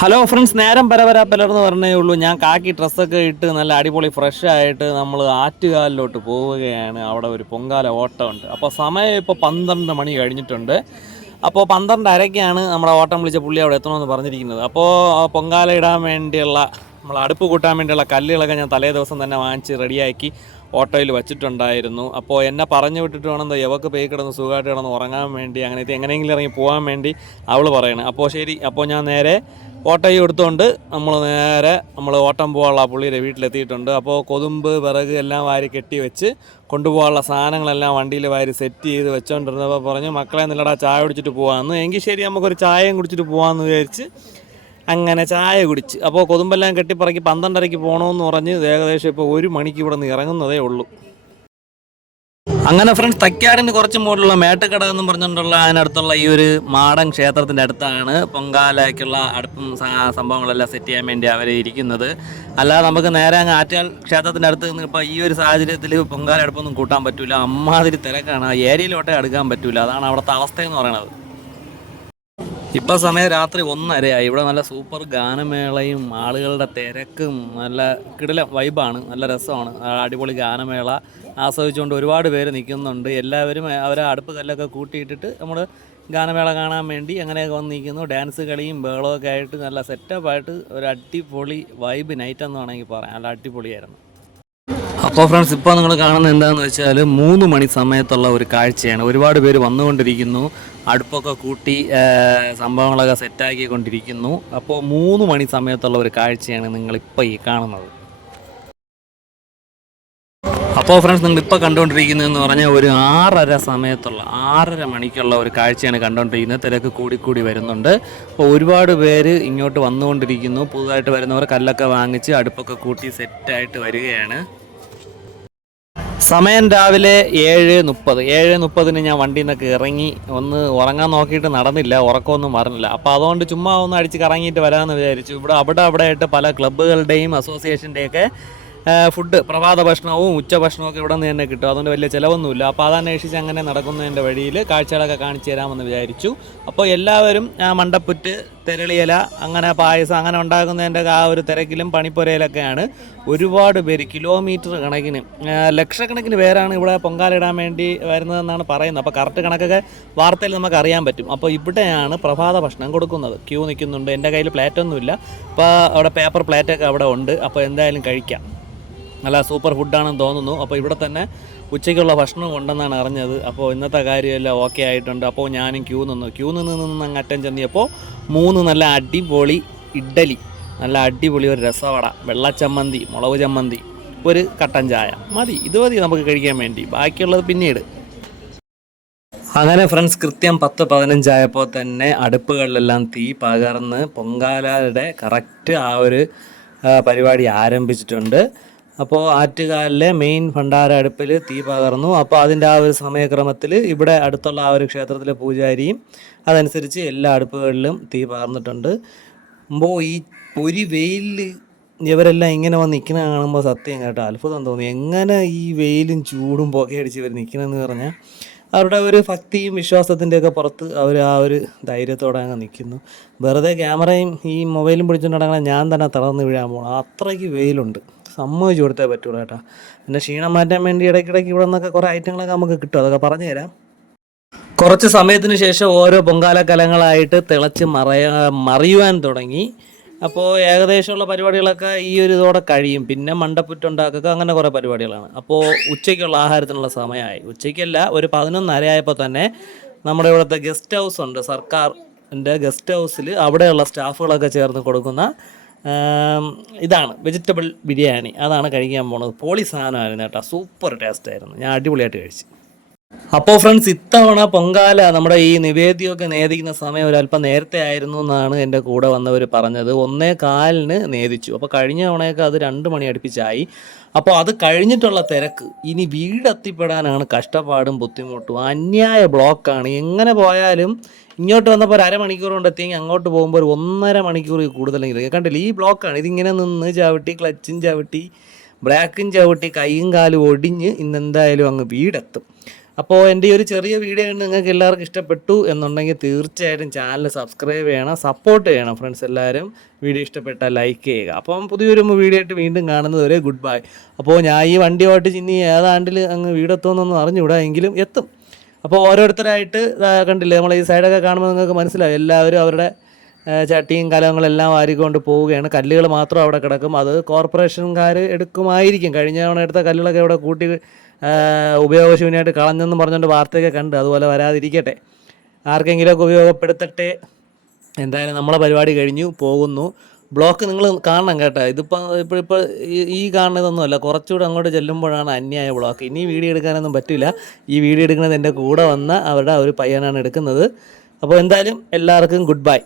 Hello friends നേരം പരവരാ പലർന്ന് പറഞ്ഞേ ഉള്ളൂ. ഞാൻ കാക്കി ഡ്രസ്സൊക്കെ ഇട്ട് നല്ല അടിപൊളി ഫ്രഷ് ആയിട്ട് നമ്മൾ ആറ്റുകാലിലോട്ട് പോവുകയാണ്. അവിടെ ഒരു പൊങ്കാല ഓട്ടമുണ്ട്. അപ്പോൾ സമയം ഇപ്പോൾ പന്ത്രണ്ട് മണി കഴിഞ്ഞിട്ടുണ്ട്. അപ്പോൾ പന്ത്രണ്ട് അരയ്ക്കാണ് നമ്മുടെ ഓട്ടം വിളിച്ച പുള്ളി അവിടെ എത്തണമെന്ന് പറഞ്ഞിരിക്കുന്നത്. അപ്പോൾ പൊങ്കാല ഇടാൻ വേണ്ടിയുള്ള നമ്മൾ അടുപ്പ് കൂട്ടാൻ വേണ്ടിയുള്ള കല്ലുകളൊക്കെ ഞാൻ തലേ ദിവസം തന്നെ വാങ്ങിച്ച് റെഡിയാക്കി ഓട്ടോയിൽ വച്ചിട്ടുണ്ടായിരുന്നു. അപ്പോൾ എന്നെ പറഞ്ഞു വിട്ടിട്ട് വേണം യവക്ക് പേ കിടന്ന് സുഖമായിട്ട് കിടന്ന് ഉറങ്ങാൻ വേണ്ടി അങ്ങനെ എങ്ങനെയെങ്കിലും ഇറങ്ങി പോകാൻ വേണ്ടി അവൾ പറയണം. അപ്പോൾ ശരി അപ്പോൾ ഞാൻ നേരെ ഓട്ടോയും എടുത്തുകൊണ്ട് നമ്മൾ നേരെ നമ്മൾ ഓട്ടം പോകാനുള്ള പുള്ളിയുടെ വീട്ടിലെത്തിയിട്ടുണ്ട്. അപ്പോൾ കൊതുമ്പ് വിറക് എല്ലാം വാരി കെട്ടി വെച്ച് കൊണ്ടുപോകാനുള്ള സാധനങ്ങളെല്ലാം വണ്ടിയിൽ വാരി സെറ്റ് ചെയ്ത് വെച്ചുകൊണ്ടിരുന്നപ്പോൾ പറഞ്ഞു മക്കളെ നില്ലടാ ചായ കുടിച്ചിട്ട് പോകാമെന്ന് എങ്കിൽ ശരി നമുക്കൊരു ചായയും കുടിച്ചിട്ട് പോകാമെന്ന് വിചാരിച്ച് അങ്ങനെ ചായ കുടിച്ച്. അപ്പോൾ കൊതുമ്പെല്ലാം കെട്ടിപ്പറക്കി പന്ത്രണ്ടരയ്ക്ക് പോകണമെന്ന് പറഞ്ഞ് ഏകദേശം ഇപ്പോൾ ഒരു മണിക്ക് ഇവിടെ നിന്ന് ഇറങ്ങുന്നതേ ഉള്ളൂ. അങ്ങനെ ഫ്രണ്ട്സ് തക്കാടിന് കുറച്ച് മുകളിലുള്ള മേട്ടുകട എന്ന് പറഞ്ഞുകൊണ്ടുള്ള അതിനടുത്തുള്ള ഈ ഒരു മാടൻ ക്ഷേത്രത്തിന്റെ അടുത്താണ് പൊങ്കാലയ്ക്കുള്ള അടുപ്പും സംഭവങ്ങളെല്ലാം സെറ്റ് ചെയ്യാൻ വേണ്ടി അവർ ഇരിക്കുന്നത്. അല്ലാതെ നമുക്ക് നേരെ അങ്ങ് ആറ്റാൽ ക്ഷേത്രത്തിന്റെ അടുത്ത് നിന്ന് ഇപ്പോൾ ഈ ഒരു സാഹചര്യത്തിൽ പൊങ്കാല അടുപ്പൊന്നും കൂട്ടാൻ പറ്റില്ല അമ്മാതിരി തിരക്കാണ്. ഏരിയയിലോട്ടേ അടുക്കാൻ പറ്റില്ല അതാണ് അവിടുത്തെ അവസ്ഥയെന്ന് പറയണത് ഇപ്പൊ സമയം രാത്രി ഒന്നരയായി. ഇവിടെ നല്ല സൂപ്പർ ഗാനമേളയും ആളുകളുടെ തിരക്കും നല്ല കിടില വൈബാണ് നല്ല രസമാണ്. അടിപൊളി ഗാനമേള ആസ്വദിച്ചുകൊണ്ട് ഒരുപാട് പേര് നിൽക്കുന്നുണ്ട്. എല്ലാവരും അവരെ അടുപ്പ് കല്ലൊക്കെ കൂട്ടിയിട്ടിട്ട് നമ്മൾ ഗാനമേള കാണാൻ വേണ്ടി അങ്ങനെയൊക്കെ വന്ന് നിൽക്കുന്നു ഡാൻസ് കളിയും ബഹളമൊക്കെ ആയിട്ട് നല്ല സെറ്റപ്പായിട്ട് ഒരു അടിപൊളി വൈബ് നൈറ്റ് എന്ന് വേണമെങ്കിൽ പറയാം. നല്ല അടിപൊളിയായിരുന്നു. അപ്പോൾ ഫ്രണ്ട്സ് ഇപ്പോൾ നിങ്ങൾ കാണുന്നത് എന്താണെന്ന് വെച്ചാൽ മൂന്ന് മണി സമയത്തുള്ള ഒരു കാഴ്ചയാണ്. ഒരുപാട് പേര് വന്നുകൊണ്ടിരിക്കുന്നു. അടുപ്പൊക്കെ കൂട്ടി സംഭവങ്ങളൊക്കെ സെറ്റാക്കിക്കൊണ്ടിരിക്കുന്നു അപ്പോൾ മൂന്ന് മണി സമയത്തുള്ള ഒരു കാഴ്ചയാണ് നിങ്ങളിപ്പോൾ ഈ കാണുന്നത്. അപ്പോൾ ഫ്രണ്ട്സ് നിങ്ങൾ ഇപ്പോൾ കണ്ടുകൊണ്ടിരിക്കുന്നതെന്ന് പറഞ്ഞാൽ ഒരു ആറര സമയത്തുള്ള ആറര മണിക്കുള്ള ഒരു കാഴ്ചയാണ് കണ്ടുകൊണ്ടിരിക്കുന്നത്. തിരക്ക് കൂടിക്കൂടി വരുന്നുണ്ട്. അപ്പോൾ ഒരുപാട് പേര് ഇങ്ങോട്ട് വന്നുകൊണ്ടിരിക്കുന്നു. പുതുതായിട്ട് വരുന്നവർ കല്ലൊക്കെ വാങ്ങിച്ച് അടുപ്പൊക്കെ കൂട്ടി സെറ്റായിട്ട് വരികയാണ്. സമയം രാവിലെ ഏഴ് മുപ്പത്. ഏഴ് മുപ്പതിന് ഞാൻ വണ്ടിയിൽ നിന്നൊക്കെ ഇറങ്ങി ഒന്ന് ഉറങ്ങാൻ നോക്കിയിട്ട് നടന്നില്ല ഉറക്കമൊന്നും മറന്നില്ല. അപ്പോൾ അതുകൊണ്ട് ചുമ്മാ ഒന്ന് അടിച്ച് കറങ്ങിയിട്ട് വരാമെന്ന് വിചാരിച്ചു. ഇവിടെ അവിടെ അവിടെ ആയിട്ട് പല ക്ലബ്ബുകളുടെയും അസോസിയേഷന്റെയൊക്കെ ഫുഡ് പ്രഭാത ഭക്ഷണവും ഉച്ചഭക്ഷണവും ഒക്കെ ഇവിടെ നിന്ന് തന്നെ കിട്ടും. അതുകൊണ്ട് വലിയ ചിലവൊന്നുമില്ല. അപ്പോൾ അതന്വേഷിച്ച് അങ്ങനെ നടക്കുന്നതിന്റെ വഴിയിൽ കാഴ്ചകളൊക്കെ കാണിച്ചു തരാമെന്ന് വിചാരിച്ചു. അപ്പോൾ എല്ലാവരും മണ്ടപ്പുറ്റ് തെരളിയില അങ്ങനെ പായസം അങ്ങനെ ഉണ്ടാക്കുന്നതിന്റെ ആ ഒരു തിരക്കിലും പണിപ്പുരയിലൊക്കെയാണ് ഒരുപാട് പേര് കിലോമീറ്റർ കണക്കിന് ലക്ഷക്കണക്കിന് പേരാണ് ഇവിടെ പൊങ്കാലിടാൻ വേണ്ടി വരുന്നതെന്നാണ് പറയുന്നത്. അപ്പോൾ കറക്റ്റ് കണക്കൊക്കെ വാർത്തയിൽ നമുക്ക് അറിയാൻ പറ്റും. അപ്പോൾ ഇവിടെയാണ് പ്രഭാത ഭക്ഷണം കൊടുക്കുന്നത്. ക്യൂ നിൽക്കുന്നുണ്ട്. എന്റെ കയ്യിൽ പ്ലേറ്റൊന്നുമില്ല അപ്പോൾ അവിടെ പേപ്പർ പ്ലേറ്റൊക്കെ അവിടെ ഉണ്ട്. അപ്പോൾ എന്തായാലും കഴിക്കാം. നല്ല സൂപ്പർ ഫുഡാണെന്ന് തോന്നുന്നു. അപ്പോൾ ഇവിടെ തന്നെ ഉച്ചയ്ക്കുള്ള ഭക്ഷണം ഉണ്ടെന്നാണ് അറിഞ്ഞത്. അപ്പോൾ ഇന്നത്തെ കാര്യമെല്ലാം ഓക്കെ ആയിട്ടുണ്ട്. അപ്പോൾ ഞാനും ക്യൂ നിന്നു. ക്യൂ നിന്ന് നിന്ന് അങ്ങ് അറ്റം ചെന്നിയപ്പോൾ മൂന്ന് നല്ല അടിപൊളി ഇഡ്ഡലി. നല്ല അടിപൊളി ഒരു രസവട. വെള്ളച്ചമ്മന്തി മുളക് ചമ്മന്തി ഒരു കട്ടൻ ചായ. മതി. ഇത് മതി നമുക്ക് കഴിക്കാൻ വേണ്ടി. ബാക്കിയുള്ളത് പിന്നീട്. അങ്ങനെ ഫ്രണ്ട്സ് കൃത്യം പത്ത് പതിനഞ്ചായപ്പോൾ തന്നെ അടുപ്പുകളിലെല്ലാം തീ പകർന്ന് പൊങ്കാലയുടെ കറക്റ്റ് ആ ഒരു പരിപാടി ആരംഭിച്ചിട്ടുണ്ട്. അപ്പോൾ ആറ്റുകാലിലെ മെയിൻ ഭണ്ഡാര അടുപ്പിൽ തീ പകർന്നു. അപ്പോൾ അതിന്റെ ആ ഒരു സമയക്രമത്തിൽ ഇവിടെ അടുത്തുള്ള ആ ഒരു ക്ഷേത്രത്തിലെ പൂജാരിയും അതനുസരിച്ച് എല്ലാ അടുപ്പുകളിലും തീ പകർന്നിട്ടുണ്ട്. അപ്പോൾ ഈ ഒരു വെയിലിൽ ഇവരെല്ലാം ഇങ്ങനെ വന്ന് നിൽക്കുന്ന കാണുമ്പോൾ സത്യം കേട്ടോ അത്ഭുതം തോന്നി. എങ്ങനെ ഈ വെയിലും ചൂടും പുകയടിച്ച് ഇവർ നിൽക്കണമെന്ന് പറഞ്ഞാൽ അവരുടെ ഒരു ഭക്തിയും വിശ്വാസത്തിന്റെയൊക്കെ പുറത്ത് അവർ ആ ഒരു ധൈര്യത്തോടെ അങ്ങ് നിൽക്കുന്നു വെറുതെ ക്യാമറയും ഈ മൊബൈലും പിടിച്ചുകൊണ്ട് ഞാൻ തന്നെ തളർന്ന് വീഴാൻ പോകണം അത്രയ്ക്ക് വെയിലുണ്ട്. സമ്മതിച്ചു കൊടുത്തേ പറ്റുള്ളൂ കേട്ടോ. പിന്നെ ക്ഷീണം മാറ്റാൻ വേണ്ടി ഇടയ്ക്കിടയ്ക്ക് ഇവിടെ നിന്നൊക്കെ കുറേ ഐറ്റങ്ങളൊക്കെ നമുക്ക് കിട്ടും. അതൊക്കെ പറഞ്ഞു തരാം കുറച്ച് സമയത്തിന് ശേഷം ഓരോ പൊങ്കാല കലങ്ങളായിട്ട് തിളച്ച് മറയ മറിയുവാൻ തുടങ്ങി. അപ്പോൾ ഏകദേശമുള്ള പരിപാടികളൊക്കെ ഈ ഒരു ഇതോടെ കഴിയും. പിന്നെ മണ്ടപ്പുറ്റുണ്ടാക്കുക അങ്ങനെ കുറേ പരിപാടികളാണ്. അപ്പോൾ ഉച്ചയ്ക്കുള്ള ആഹാരത്തിനുള്ള സമയമായി. ഉച്ചയ്ക്കല്ല ഒരു പതിനൊന്നരയായപ്പോൾ തന്നെ നമ്മുടെ ഇവിടുത്തെ ഗസ്റ്റ് ഹൗസ് ഉണ്ട്. സർക്കാരിന്റെ ഗസ്റ്റ് ഹൗസിൽ അവിടെയുള്ള സ്റ്റാഫുകളൊക്കെ ചേർന്ന് കൊടുക്കുന്ന ഇതാണ് വെജിറ്റബിൾ ബിരിയാണി. അതാണ് കഴിക്കാൻ പോണത്. പോളി സാധനമായിരുന്നു കേട്ടോ. സൂപ്പർ ടേസ്റ്റ് ആയിരുന്നു. ഞാൻ അടിപൊളിയായിട്ട് കഴിച്ചു. അപ്പോൾ ഫ്രണ്ട്സ് ഇത്തവണ പൊങ്കാല നമ്മുടെ ഈ നിവേദ്യമൊക്കെ നേദിക്കുന്ന സമയം ഒരല്പം നേരത്തെ ആയിരുന്നു എന്നാണ് എന്റെ കൂടെ വന്നവർ പറഞ്ഞത്. ഒന്നേ കാലിന് നേദിച്ചു. അപ്പോൾ കഴിഞ്ഞ തവണയൊക്കെ അത് രണ്ട് മണി അടുപ്പിച്ചായി. അപ്പോൾ അത് കഴിഞ്ഞിട്ടുള്ള തിരക്ക്. ഇനി വീടെത്തിപ്പെടാനാണ് കഷ്ടപ്പാടും ബുദ്ധിമുട്ടും. അന്യായ ബ്ലോക്കാണ്. എങ്ങനെ പോയാലും ഇങ്ങോട്ട് വന്നപ്പോൾ ഒരു അരമണിക്കൂർ കൊണ്ട് എത്തിയെങ്കിൽ അങ്ങോട്ട് പോകുമ്പോൾ ഒരു ഒന്നര മണിക്കൂർ കൂടുതലെങ്കിലും. കണ്ടില്ല? ഈ ബ്ലോക്കാണ്. ഇതിങ്ങനെ നിന്ന് ചവിട്ടി ക്ലച്ചും ചവിട്ടി ബ്രാക്കും ചവിട്ടി കൈയും കാലും ഒടിഞ്ഞ് ഇന്നെന്തായാലും അങ്ങ് വീടെത്തും. അപ്പോൾ എന്റെ ഈ ഒരു ചെറിയ വീഡിയോ നിങ്ങൾക്ക് എല്ലാവർക്കും ഇഷ്ടപ്പെട്ടു എന്നുണ്ടെങ്കിൽ തീർച്ചയായിട്ടും ചാനൽ സബ്സ്ക്രൈബ് ചെയ്യണം സപ്പോർട്ട് ചെയ്യണം ഫ്രണ്ട്സ് എല്ലാവരും. വീഡിയോ ഇഷ്ടപ്പെട്ടാൽ ലൈക്ക് ചെയ്യുക. അപ്പം പുതിയൊരു വീഡിയോ ആയിട്ട് വീണ്ടും കാണുന്നത് വരെ ഗുഡ് ബൈ അപ്പോൾ ഞാൻ ഈ വണ്ടി ഓട്ടിച്ച് ഇനി ഏതാണ്ടിൽ അങ്ങ് വീടെത്തുമെന്നൊന്നും അറിഞ്ഞുകൂടാ എങ്കിലും എത്തും. അപ്പോൾ ഓരോരുത്തരായിട്ട് കണ്ടില്ലേ നമ്മൾ ഈ സൈഡൊക്കെ കാണുമ്പോൾ നിങ്ങൾക്ക് മനസ്സിലാവും എല്ലാവരും അവരുടെ ചട്ടിയും കലങ്ങളെല്ലാം വാരിക്കൊണ്ട് പോവുകയാണ്. കല്ലുകൾ മാത്രം അവിടെ കിടക്കും. അത് കോർപ്പറേഷൻകാർ എടുക്കുമായിരിക്കും. കഴിഞ്ഞ തവണ എടുത്ത കല്ലുകളൊക്കെ ഇവിടെ കൂട്ടി ഉപയോഗശൂന്യമായിട്ട് കളഞ്ഞെന്ന് പറഞ്ഞുകൊണ്ട് വാർത്തയൊക്കെ കണ്ട് അതുപോലെ വരാതിരിക്കട്ടെ. ആർക്കെങ്കിലുമൊക്കെ ഉപയോഗപ്പെടുത്തട്ടെ. എന്തായാലും നമ്മളെ പരിപാടി കഴിഞ്ഞു പോകുന്നു. ബ്ലോക്ക് നിങ്ങൾ കാണണം കേട്ടോ. ഇതിപ്പോൾ ഇപ്പോൾ ഇപ്പോൾ ഈ കാണുന്നതൊന്നുമല്ല കുറച്ചുകൂടെ അങ്ങോട്ട് ചെല്ലുമ്പോഴാണ് അന്യായ ബ്ലോക്ക്. ഇനി വീഡിയോ എടുക്കാനൊന്നും പറ്റില്ല ഈ വീഡിയോ എടുക്കുന്നത് എന്റെ കൂടെ വന്ന അവരുടെ ഒരു പയ്യനാണ് എടുക്കുന്നത്. അപ്പോൾ എന്തായാലും എല്ലാവർക്കും ഗുഡ് ബൈ.